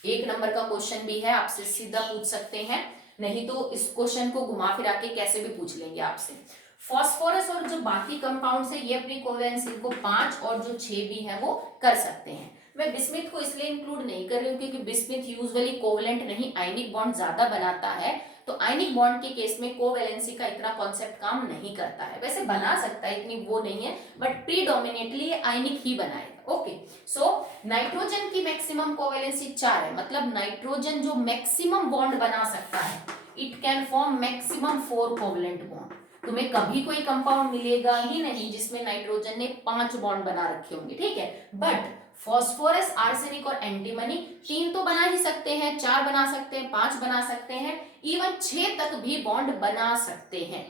एक नंबर का क्वेश्चन भी है, आपसे सीधा पूछ सकते हैं, नहीं तो इस क्वेश्चन को घुमा फिरा के कैसे भी पूछ लेंगे आपसे। फास्फोरस और जो बाकी कंपाउंड्स है ये अपनी कोवैलेंसी को 5 और जो 6 भी है वो कर सकते हैं। मैं बिस्मिथ को इसलिए इंक्लूड नहीं कर रही हूँ क्योंकि बिस्मिथ यूजुअली कोवलेंट नहीं, आयनिक बॉन्ड ज्यादा बनाता है, तो आयनिक बॉन्ड के केस में कोवैलेंसी का इतना कॉन्सेप्ट काम नहीं करता है। वैसे बना सकता है, इतनी वो नहीं है, बट प्रीडोमिनेटली ये आयनिक ही बनाएगा। ओके, सो नाइट्रोजन की मैक्सिमम कोवैलेंसी 4 है, मतलब नाइट्रोजन जो मैक्सिमम बॉन्ड बना सकता है, it can form maximum 4 covalent bond. तुम्हें कभी कोई कंपाउंड मिलेगा ही नहीं जिसमें नाइट्रोजन ने 5 बॉन्ड बना रखे होंगे। ठीक है, बट फास्फोरस, आर्सेनिक और एंटीमनी 3 तो बना ही सकते हैं, 4 बना सकते हैं, 5 बना सकते हैं, इवन 6 तक भी बॉन्ड बना सकते हैं।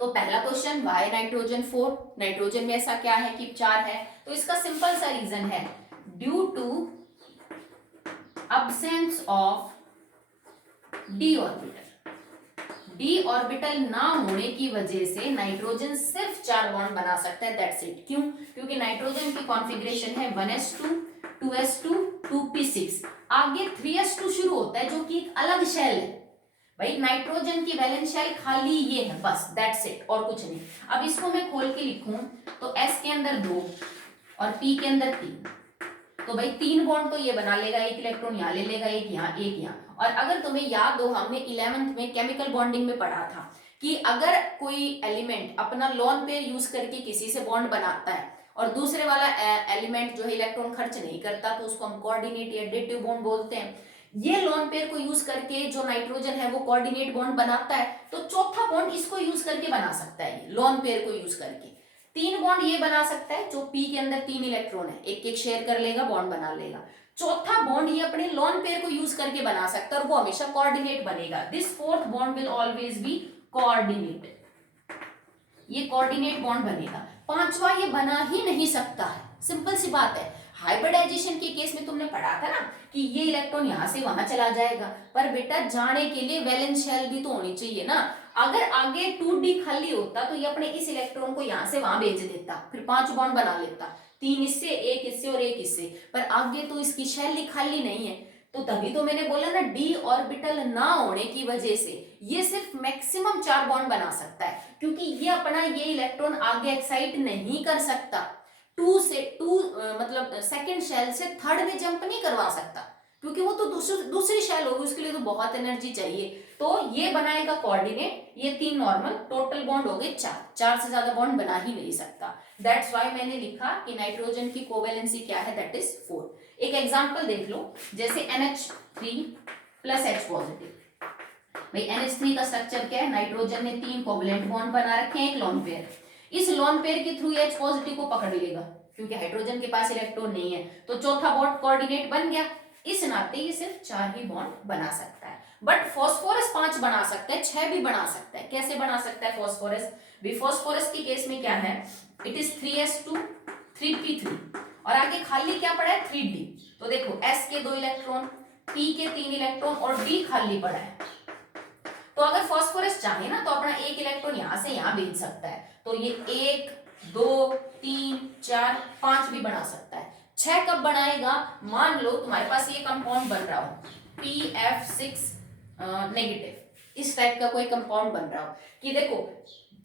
तो पहला क्वेश्चन, वाई नाइट्रोजन 4? नाइट्रोजन में ऐसा क्या है कि 4 है? तो इसका सिंपल सा रीजन है, due to absence of d orbital. D orbital ना होने की वजह से नाइट्रोजन सिर्फ 4 बॉन्ड बना सकता है, दैट्स इट। क्यों? क्योंकि नाइट्रोजन की कॉन्फ़िगरेशन है 1s2 2s2 2p6, आगे 3s2 शुरू होता है जो कि एक अलग शेल है। भाई नाइट्रोजन की वैलेंस शेल खाली ये है, बस दैट्स इट, और कुछ नहीं। अब इसको मैं खोल के लिखूं तो s के अंदर 2 और p के अंदर 3, तो भाई 3 बॉन्ड तो ये बना लेगा, एक इलेक्ट्रॉन यहाँ ले लेगा, एक यहाँ, एक यहाँ। और अगर तुम्हें याद हो, हमने 11th में केमिकल बॉन्डिंग में पढ़ा था कि अगर कोई एलिमेंट अपना लोन पेयर यूज करके किसी से बॉन्ड बनाता है और दूसरे वाला एलिमेंट जो है इलेक्ट्रॉन खर्च नहीं करता, तो उसको हम कोऑर्डिनेट या एडिटिव बॉन्ड बोलते हैं। ये लोन पेयर को यूज करके जो नाइट्रोजन है वो कोऑर्डिनेट बॉन्ड बनाता है, तो चौथा बॉन्ड इसको यूज करके बना सकता है, ये लोन पेयर को यूज करके 3 बॉन्ड ये बना सकता है, जो पी के अंदर 3 इलेक्ट्रॉन है, एक एक शेयर कर लेगा, बॉन्ड बना लेगा। चौथा बॉन्ड ये अपने लोन पेयर को यूज करके बना सकता है और वो हमेशा कोऑर्डिनेट बनेगा। This fourth bond will always be coordinate, ये कोऑर्डिनेट बॉन्ड बनेगा। पांचवा ये बना ही नहीं सकता है, सिंपल सी बात है। हाइब्रिडाइजेशन के केस में तुमने पढ़ा था ना कि ये इलेक्ट्रॉन यहां से वहां चला जाएगा, पर बेटा जाने के लिए वैलेंस शेल भी तो होनी चाहिए ना। अगर आगे 2d खाली होता तो ये अपने इस इलेक्ट्रॉन को यहां से वहां भेज देता, फिर 5 बॉन्ड बना लेता, 3 इससे, 1 इससे और 1 इससे, पर आगे तो इसकी शेल खाली नहीं है। तो तभी तो मैंने बोला ना, d ऑर्बिटल ना होने की वजह से ये सिर्फ मैक्सिमम 4 बॉन्ड बना सकता है, क्योंकि ये अपना ये इलेक्ट्रॉन आगे एक्साइट नहीं कर सकता, 2 से 2 मतलब सेकंड शेल से थर्ड में जंप नहीं करवा सकता, क्योंकि वो तो दूसरी शेल होगी, उसके लिए तो बहुत एनर्जी चाहिए। तो ये बनाएगा कोऑर्डिनेट, ये 3 नॉर्मल, टोटल बॉन्ड हो गए 4 से ज्यादा बॉन्ड बना ही नहीं सकता। दैट्स व्हाई मैंने लिखा कि नाइट्रोजन की कोवेलेंसी क्या है, दैट इज 4। एक एग्जांपल देख लो, जैसे NH3 प्लस H पॉजिटिव। भाई NH3 का स्ट्रक्चर क्या है, नाइट्रोजन ने 3 कोवेलेंट बॉन्ड बना रखे हैं, एक लोन पेयर। इस लोन पेयर के थ्रू H पॉजिटिव को पकड़ लेगा, क्योंकि हाइड्रोजन के पास इलेक्ट्रॉन नहीं है, तो चौथा बॉन्ड कोऑर्डिनेट बन गया। इस नाते ये सिर्फ 4 ही बॉन्ड बना सकता है, बट फास्फोरस 5 बना सकता है, 6 भी बना सकता है। कैसे बना सकता है फास्फोरस? भी फास्फोरस के केस में क्या है, इट इज 3s2 3p3 और आगे खाली क्या पड़ा है, 3d। तो देखो s के 2 इलेक्ट्रॉन, p के 3 इलेक्ट्रॉन और d खाली पड़ा है। तो अगर फास्फोरस चाहे ना तो अपना 1 इलेक्ट्रॉन यहां से यहां भेज सकता है, तो ये 1 2 3 4 5 भी बना सकता है। 6 कब बनाएगा, मान लो तुम्हारे पास ये कंपाउंड बन रहा हो PF6 नेगेटिव, इस टाइप का कोई कंपाउंड बन रहा हो कि देखो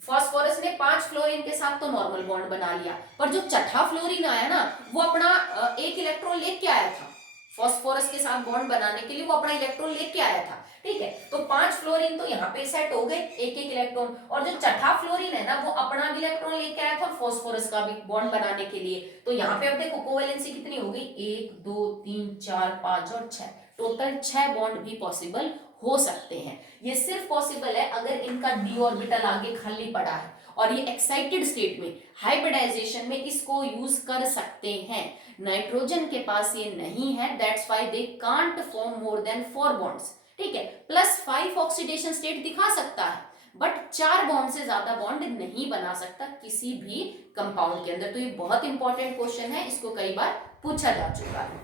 फास्फोरस ने 5 फ्लोरीन के साथ तो नॉर्मल बॉन्ड बना लिया, पर जो छठा फ्लोरीन आया ना वो अपना 1 इलेक्ट्रॉन लेके आया था, फास्फोरस के साथ बॉन्ड बनाने के लिए वो अपना इलेक्ट्रॉन लेके आया था, ठीक है। तो 5 फ्लोरीन तो यहाँ पे सेट हो गए, एक एक इलेक्ट्रॉन, और जो छठा फ्लोरीन है ना वो अपना भी इलेक्ट्रॉन लेके आया था फास्फोरस का भी बॉन्ड बनाने के लिए। तो यहाँ पे अब देखो कोवेलेंसी कितनी हो गई, 1 2 3 4 5 और 6, टोटल 6 बॉन्ड भी पॉसिबल हो सकते हैं। ये सिर्फ पॉसिबल है अगर इनका d ऑर्बिटल आगे खाली पड़ा है, और ये एक्साइटेड स्टेट में हाइब्रिडाइजेशन में इसको यूज कर सकते हैं। नाइट्रोजन के पास ये नहीं है, that's why they can't form more than 4 bonds, ठीक है। +5 ऑक्सीडेशन स्टेट दिखा सकता है, बट 4 बॉन्ड से ज्यादा बॉन्ड नहीं बना सकता किसी भी कंपाउंड के अंदर। तो ये बहुत इंपॉर्टेंट क्वेश्चन है, इसको कई बार पूछा जा चुका है।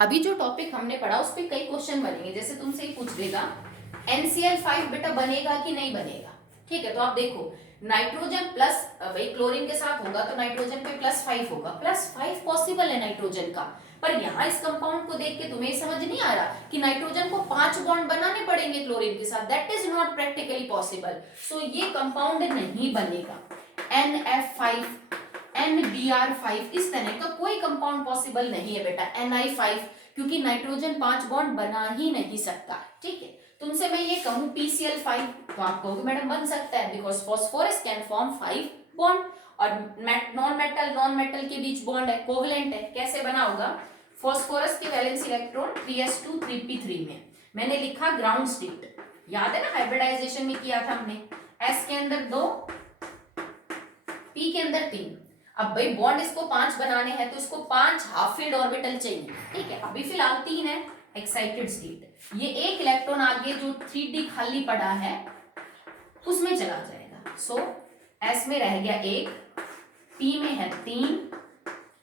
अभी जो टॉपिक हमने पढ़ा उस पर कई क्वेश्चन बनेंगे, जैसे तुमसे ही पूछ देगा NCl5 बेटा बनेगा कि नहीं बनेगा, ठीक है। तो आप देखो नाइट्रोजन प्लस, भाई क्लोरीन के साथ होगा तो नाइट्रोजन पे +5 होगा, +5 पॉसिबल है नाइट्रोजन का, पर यहाँ इस कंपाउंड को देख के तुम्हें समझ नहीं आ रहा कि नाइट्रोजन को 5 बॉन्ड बनाने पड़ेंगे क्लोरीन के साथ, that is not practically possible. So ये कंपाउंड नहीं बनेगा। NF5 NBr5 इस तरह का कोई कंपाउंड पॉसिबल नहीं है बेटा। Ni5, क्योंकि नाइट्रोजन 5 बॉन्ड बना ही नहीं सकता, ठीक है। तुमसे मैं ये कहूं PCl5, तो आप कहोगे मैडम बन सकता है, because phosphorus can form 5 bond, और नॉन मेटल के बीच बॉन्ड है, कोवेलेंट है। कैसे बना होगा, फास्फोरस की वैलेंस इलेक्ट्रॉन 3s2 3p3 में मैंने लिखा ग्राउंड स्टेट, याद है ना हाइब्रिडाइजेशन में किया था हमने, s के अंदर 2 p के अंदर 3। अब भाई बॉन्ड इसको 5 बनाने हैं तो इसको 5 हाफ फील्ड ऑर्बिटल चाहिए, ठीक है। अभी फिलहाल 3 है एक्साइटेड स्टेट, ये एक इलेक्ट्रॉन आगे जो 3d खाली पड़ा है उसमें चला जाएगा। सो s में रह गया 1, p में है 3,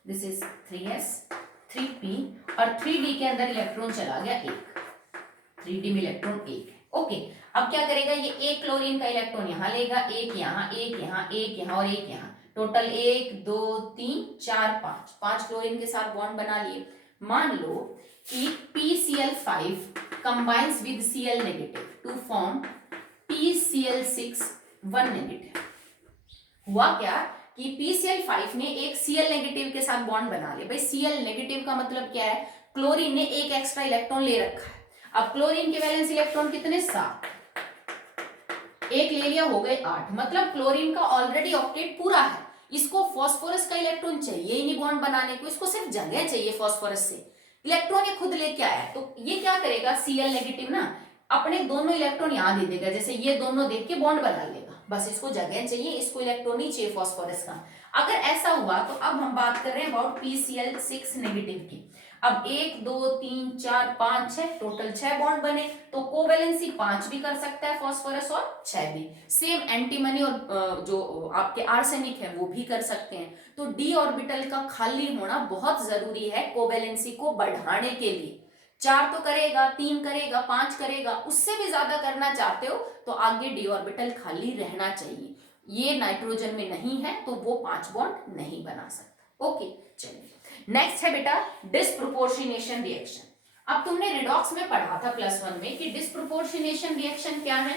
दिस इज 3s 3p, और 3d के अंदर इलेक्ट्रॉन चला गया 1, 3d में इलेक्ट्रॉन 1 है, ओके। अब क्या करेगा, ये एक क्लोरीन का इलेक्ट्रॉन यहाँ लेगा, एक यहाँ, एक यहाँ, एक यहाँ और एक यहाँ, टोटल 1 2 3 4 5 क्लोरीन के साथ बॉन्ड बना लिए। मान लो कि PCl5 combines with Cl negative to form PCl6 1 negative। हुआ क्या कि PCl5 ने एक Cl नेगेटिव के साथ बॉन्ड बना लिया। भाई Cl नेगेटिव का मतलब क्या है, क्लोरीन ने एक एक्स्ट्रा इलेक्ट्रॉन ले रखा है। अब क्लोरीन के वैलेंस इलेक्ट्रॉन कितने, 7, एक ले लिया, हो गए 8, मतलब क्लोरीन का ऑलरेडी ऑक्टेट पूरा है, इसको फास्फोरस का इलेक्ट्रॉन चाहिए ही नहीं बॉन्ड बनाने को, इसको सिर्फ जगह चाहिए फास्फोरस से, इलेक्ट्रॉन ये खुद लेके आया है। तो ये क्या करेगा, Cl नेगेटिव ना अपने दोनों इलेक्ट्रॉन यहां दे देगा, जैसे ये दोनों देख के बॉन्ड बना लेगा, बस इसको जगह चाहिए, इसको इलेक्ट्रॉन ही चाहिए फास्फोरस का। अगर ऐसा हुआ तो अब हम बात कर रहे हैं अबाउट PCl6 नेगेटिव की। अब 1 2 3 4 5 6 टोटल 6 बॉन्ड बने, तो कोवेलेंसी 5 भी कर सकता है फास्फोरस और 6 भी। सेम एंटीमनी और जो आपके आर्सेनिक है वो भी कर सकते हैं। तो डी ऑर्बिटल का खाली होना बहुत जरूरी है कोवेलेंसी को बढ़ाने के लिए। 4 तो करेगा, 3 करेगा, 5 करेगा, उससे भी ज्यादा करना चाहते हो तो आगे डी ऑर्बिटल खाली रहना चाहिए। ये नाइट्रोजन में नहीं है तो वो 5 बॉन्ड नहीं बना सकता। ओके, चलिए नेक्स्ट है बेटा डिस्प्रोपोर्शनेशन रिएक्शन। अब तुमने रिडॉक्स में पढ़ा था +1 में कि डिस्प्रोपोर्शनेशन रिएक्शन क्या है।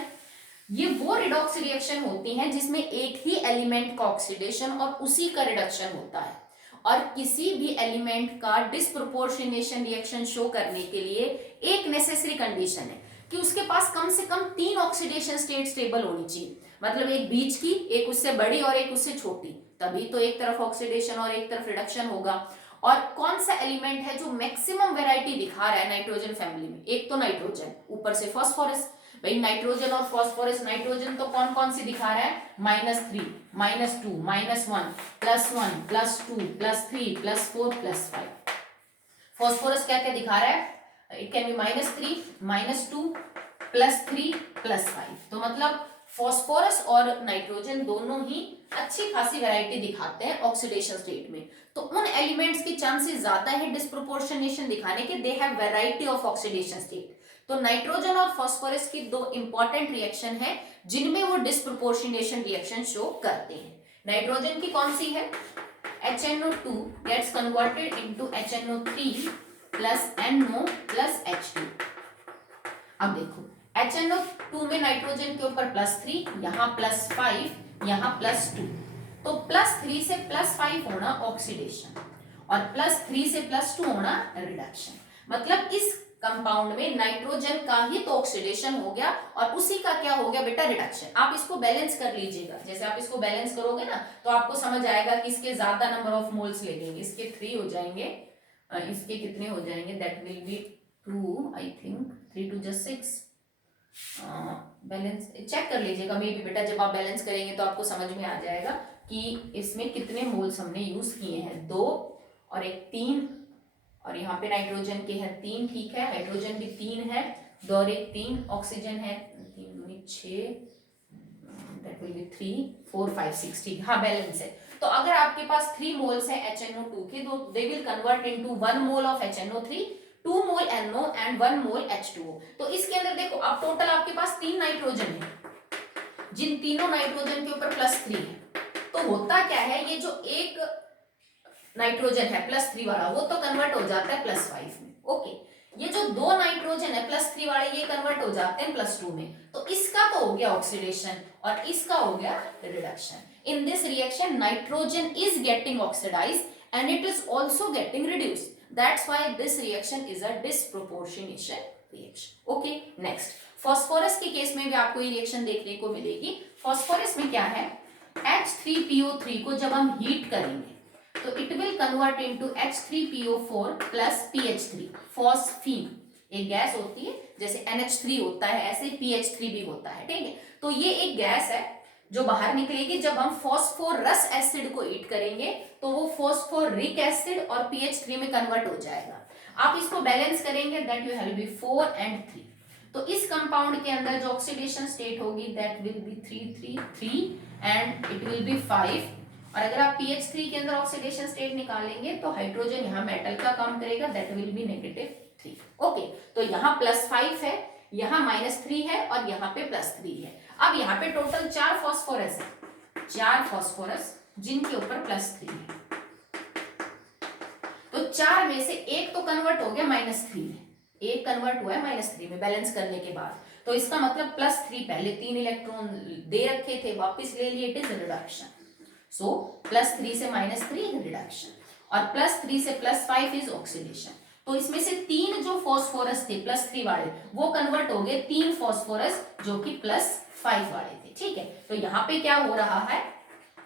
ये वो रिडॉक्स रिएक्शन होती हैं जिसमें एक ही एलिमेंट का ऑक्सीडेशन और उसी का रिडक्शन होता है, और किसी भी एलिमेंट का डिस्प्रोपोर्शनेशन रिएक्शन शो करने के लिए एक नेसेसरी कंडीशन है कि उसके पास कम से कम 3 ऑक्सीडेशन स्टेट स्टेबल होनी चाहिए, मतलब एक बीच की, एक उससे बड़ी और एक उससे छोटी, तभी तो एक तरफ ऑक्सीडेशन और एक तरफ रिडक्शन होगा। और कौन सा एलिमेंट है जो मैक्सिमम वैरायटी दिखा रहा है नाइट्रोजन फैमिली में, एक तो नाइट्रोजन, ऊपर से फास्फोरस। भाई नाइट्रोजन और फास्फोरस, नाइट्रोजन तो कौन कौन सी दिखा रहा है, -3 -2 -1 +1 +2 +3 +4 +5। फास्फोरस क्या क्या दिखा रहा है, इट कैन बी -3 -2 +3 +5। तो मतलब फास्फोरस और नाइट्रोजन दोनों ही अच्छी खासी वैरायटी दिखाते हैं ऑक्सीडेशन स्टेट में। तो उन एलिमेंट्स की चांसेस ज्यादा है डिस्प्रोपोर्शनेशन दिखाने के, they have variety of oxidation state. तो नाइट्रोजन और फास्फोरस की 2 इंपॉर्टेंट रिएक्शन है जिनमें वो डिस्प्रोपोर्शनेशन रिएक्शन शो करते हैं। नाइट्रोजन की कौन सी है, HNO2 gets converted into HNO3 plus NO plus H2। अब देखो HNO2 में नाइट्रोजन के ऊपर +3, यहाँ +5, यहाँ +2, तो +3 से +5 होना ऑक्सीडेशन और +3 से +2 होना रिडक्शन। मतलब इस कंपाउंड में नाइट्रोजन का ही तो ऑक्सीडेशन हो गया और उसी का क्या हो गया बेटा, रिडक्शन। आप इसको बैलेंस कर लीजिएगा, जैसे आप इसको बैलेंस करोगे ना तो आपको समझ आएगा कि इसके ज्यादा नंबर ऑफ मोल्स लगेंगे, इसके 3 हो जाएंगे, इसके कितने हो जाएंगे, that will be 2 I think, 3 2 just 6। Balance check कर लीजिएगा मे बी बेटा, जब आप बैलेंस करेंगे तो आपको समझ में आ जाएगा कि इसमें कितने मोल्स हमने यूज किए हैं, 2 और एक 3, और यहाँ पे नाइट्रोजन के हैं 3, ठीक है, हाइड्रोजन भी 3 है, 2 और एक 3, ऑक्सीजन है 3 दूनी 6, दैट विल बी 3 4 5 6, ठीक, हाँ बैलेंस है। तो अगर आपके पास 3 मोल्स है HNO2 के, तो they will convert into 1 mole of HNO3, 2 mole NO and 1 mole H2O। तो इसके अंदर देखो अब टोटल आपके पास 3 नाइट्रोजन है, जिन तीनों नाइट्रोजन के ऊपर +3 है, तो होता क्या है, ये जो एक नाइट्रोजन है +3 वाला वो तो कन्वर्ट हो जाता है +5 में। ओके, ये जो 2 नाइट्रोजन है +3 वाले ये कन्वर्ट हो जाते हैं +2 में, तो इसका तो हो गया ऑक्सीडेशन और इसका हो गया reduction. In this reaction nitrogen is getting oxidised and it is also getting reduced, that's why this reaction is a disproportionation reaction. Okay, next phosphorus के केस में भी आपको ये रिएक्शन देखने को मिलेगी। फास्फोरस में क्या है, H3PO3 को जब हम हीट करेंगे तो it will convert into H3PO4 plus PH3, phosphine एक गैस होती है, जैसे NH3 होता है ऐसे PH3 भी होता है, ठीक है। तो ये एक गैस है जो बाहर निकलेगी जब हम फॉस्फोरस एसिड को हीट करेंगे, तो वो फॉस्फोरिक एसिड और PH3 में कन्वर्ट हो जाएगा। आप इसको बैलेंस करेंगे, that you have be 4 and 3। तो इस कंपाउंड के अंदर जो ऑक्सीडेशन स्टेट होगी that will be 3 3 3 and it will be 5। और अगर आप PH3 के अंदर ऑक्सीडेशन स्टेट निकालेंगे तो हाइड्रोजन यहाँ मेटल का काम करेगा, दैट विल बी -3। ओके, तो यहाँ +5 है, यहाँ -3 है और यहाँ पे +3 है। अब यहाँ पे टोटल 4 फास्फोरस है, 4 फास्फोरस जिनके ऊपर +3 है। तो 4 में से एक तो कन्वर्ट हो गया -3 में, एक कन्वर्ट हुआ है -3 में बैलेंस करने के बाद, तो इसका मतलब +3 पहले 3 इलेक्ट्रॉन दे रखे थे वापस ले लिए, इट इज रिडक्शन। सो +3 से -3 रिडक्शन और +3 से +5 इज ऑक्सीडेशन। तो इसमें से 3 जो फास्फोरस थे +3 वाले वो कन्वर्ट हो गए 3 फास्फोरस जो कि 5 वाले थे, ठीक है। तो यहाँ पे क्या हो रहा है,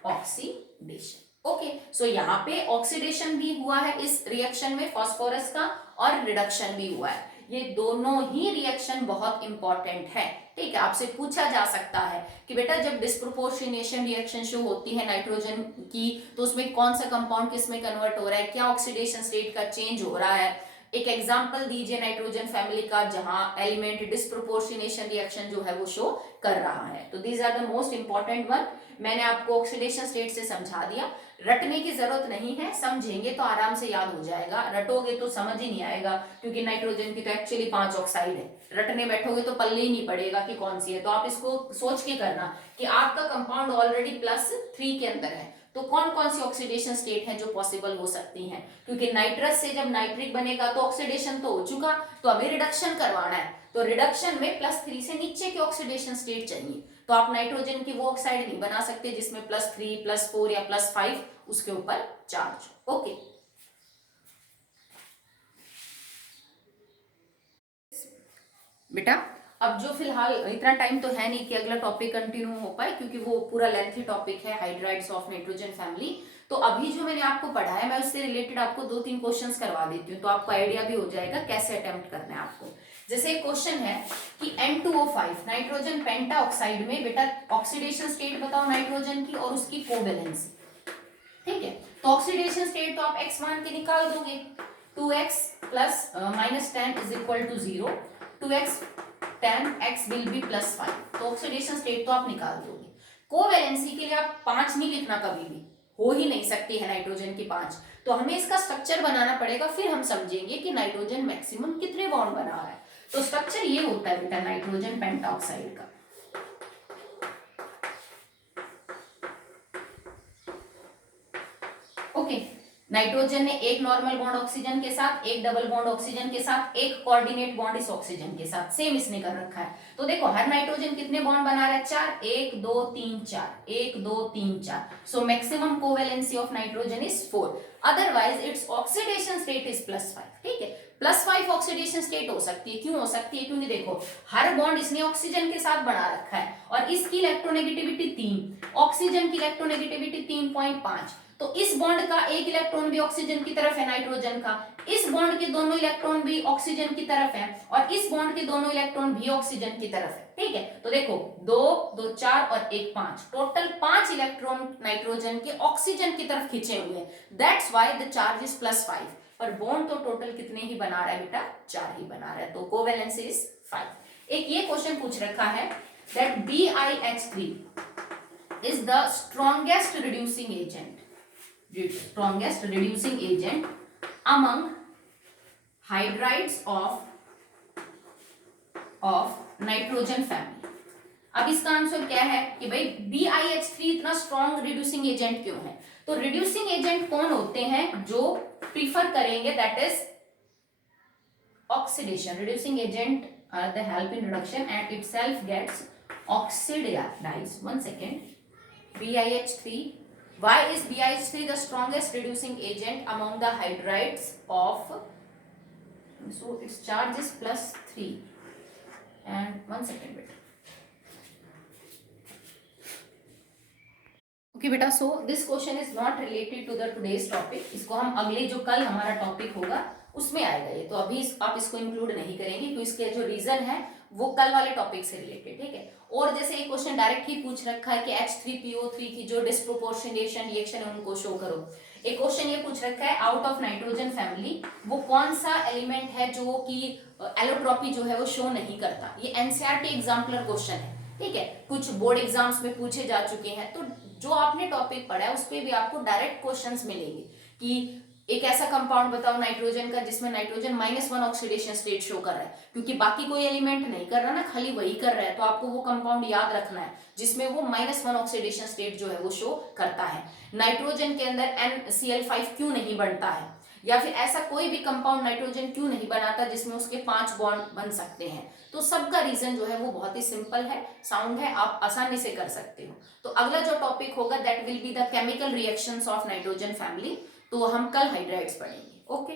ऑक्सीडेशन। ओके, सो यहाँ पे ऑक्सीडेशन भी हुआ है इस रिएक्शन में फास्फोरस का, और रिडक्शन भी हुआ है। ये दोनों ही रिएक्शन बहुत इंपॉर्टेंट है, ठीक है। आपसे पूछा जा सकता है कि बेटा जब डिस्प्रोपोर्शनेशन रिएक्शन शो होती है नाइट्रोजन की, तो उसमें कौन सा कंपाउंड किस में कन्वर्ट हो रहा है, क्या ऑक्सीडेशन स्टेट का चेंज हो रहा है। एक एग्जांपल दीजिए नाइट्रोजन फैमिली का जहां एलिमेंट डिस्प्रोपोर्शनेशन रिएक्शन जो है वो शो कर रहा है। तो these are the most important one. मैंने आपको ऑक्सीडेशन स्टेट से समझा दिया, रटने की जरूरत नहीं है, समझेंगे तो आराम से याद हो जाएगा, रटोगे तो समझ ही नहीं आएगा, क्योंकि नाइट्रोजन की तो एक्चुअली 5 ऑक्साइड है। रटने बैठोगे तो पल्ले ही नहीं पड़ेगा कि कौन सी है। तो आप इसको सोच के करना कि आपका कंपाउंड ऑलरेडी +3 के अंदर है, तो कौन कौन सी ऑक्सीडेशन स्टेट है जो पॉसिबल हो सकती हैं। क्योंकि नाइट्रस से जब नाइट्रिक बनेगा तो ऑक्सीडेशन तो हो चुका, तो अभी रिडक्शन करवाना है, तो रिडक्शन में +3 से नीचे की ऑक्सीडेशन स्टेट चाहिए। तो आप नाइट्रोजन की वो ऑक्साइड नहीं बना सकते जिसमें +3, +4 या +5 उसके ऊपर चार्ज। ओके, बेटा अब जो फिलहाल इतना टाइम तो है नहीं कि अगला टॉपिक कंटिन्यू हो पाए, क्योंकि वो पूरा लेंथी टॉपिक है, हाइड्राइड्स ऑफ नाइट्रोजन फैमिली। तो अभी जो मैंने आपको पढ़ाया मैं उससे रिलेटेड आपको 2-3 क्वेश्चंस करवा देती हूँ, तो आपको आइडिया भी हो जाएगा कैसे अटेम्प्ट करना है आपको। जैसे एक क्वेश्चन है कि N2O5 नाइट्रोजन पेंटा ऑक्साइड में बेटा ऑक्सीडेशन स्टेट बताओ नाइट्रोजन की और उसकी कोवैलेंसी, ठीक है। तो ऑक्सीडेशन स्टेट तो आप x मान के निकाल दोगे, 2x plus -10 is equal to 0, 2x 10 x will be +5। तो ऑक्सीडेशन स्टेट तो आप निकाल दोगे। कोवैलेंसी के लिए आप 5 नहीं लिखना, कभी भी हो ही नहीं सकती है नाइट्रोजन की 5, तो हमें इसका स्ट्रक्चर बनाना पड़ेगा, फिर हम समझेंगे कि नाइट्रोजन मैक्सिमम कितने बॉन्ड बना रहा है। तो स्ट्रक्चर ये होता है बेटा नाइट्रोजन पेंटाऑक्साइड का। ओके, नाइट्रोजन ने एक नॉर्मल बॉन्ड ऑक्सीजन के साथ, एक डबल बॉन्ड ऑक्सीजन के साथ, एक कोऑर्डिनेट बॉन्ड इस ऑक्सीजन के साथ, सेम इसने कर रखा है। तो देखो हर नाइट्रोजन कितने बॉन्ड बना रहा है, 4, 1 2 3 4, 1 2 3 4। So maximum covalency of nitrogen is 4, otherwise its oxidation state is +5, ठीक है। +5 ऑक्सीडेशन स्टेट हो सकती है, क्यों हो सकती है, क्योंकि देखो हर बॉन्ड इसने ऑक्सीजन के साथ बना रखा है और इसकी इलेक्ट्रोनेगेटिविटी 3, ऑक्सीजन की इलेक्ट्रोनेगेटिविटी 3.5। तो इस बॉन्ड का एक इलेक्ट्रॉन भी ऑक्सीजन की तरफ है नाइट्रोजन का, इस बॉन्ड के दोनों इलेक्ट्रॉन भी ऑक्सीजन की तरफ है और इस बॉन्ड के दोनों इलेक्ट्रॉन भी ऑक्सीजन की तरफ है, ठीक है। तो देखो 2 2 4 और 1 5, टोटल 5 इलेक्ट्रॉन नाइट्रोजन के ऑक्सीजन की तरफ खींचे हुए हैं, that's why the charge is +5। पर बॉन्ड तो टोटल कितने ही बना रहा है बेटा, 4 ही बना रहा है, तो कोवैलेंसी इज 5। एक ये क्वेश्चन पूछ रखा है that BiH3 is the strongest reducing agent, strongest reducing agent among hydrides of nitrogen family। अब इसका आंसर क्या है कि भाई BiH3 इतना स्ट्रॉन्ग रिड्यूसिंग एजेंट क्यों है। तो रिड्यूसिंग एजेंट कौन होते हैं जो प्रीफर करेंगे, that is oxidation. Reducing agent are the help in reduction and itself gets oxidised. 1 second, BiH3, why is BiH3 the strongest reducing agent among the hydrides of, so its charge is +3 and 1 second बेटा। Okay बेटा, so this question is not related to the today's topic, इसको हम अगले जो कल हमारा topic होगा उसमें आएगा ये, तो अभी आप इसको इंक्लूड नहीं करेंगे क्योंकि इसके जो रीजन है वो कल वाले टॉपिक से रिलेटेड, ठीक है। और जैसे एक क्वेश्चन डायरेक्ट ही पूछ रखा है कि H3PO3 की जो डिस्प्रोपोर्शनेशन रिएक्शन है उनको शो करो। एक क्वेश्चन ये पूछ रखा है आउट ऑफ नाइट्रोजन फैमिली वो कौन सा एलिमेंट है जो कि एलोट्रॉपी जो है वो शो नहीं करता। ये एनसीईआरटी एग्जाम्पलर क्वेश्चन है, ठीक है, कुछ बोर्ड एग्जाम्स में पूछे जा चुके हैं। तो जो आपने टॉपिक पढ़ा है उस पर भी आपको डायरेक्ट क्वेश्चंस मिलेंगे कि एक ऐसा कंपाउंड बताओ नाइट्रोजन का जिसमें नाइट्रोजन -1 ऑक्सीडेशन स्टेट शो कर रहा है, क्योंकि बाकी कोई एलिमेंट नहीं कर रहा ना, खाली वही कर रहा है, तो आपको वो कंपाउंड याद रखना है जिसमें वो -1 ऑक्सीडेशन स्टेट जो है वो शो करता है। नाइट्रोजन के अंदर NCl5 क्यों नहीं बनता है, या फिर ऐसा कोई भी कंपाउंड नाइट्रोजन क्यों नहीं बनाता जिसमें उसके 5 बॉन्ड बन सकते हैं। तो सबका रीजन जो है वो बहुत ही सिंपल है, साउंड है, आप आसानी से कर सकते हो। तो अगला जो टॉपिक होगा that will be the chemical reactions of nitrogen family, तो हम कल हाइड्राइड्स पढ़ेंगे। ओके।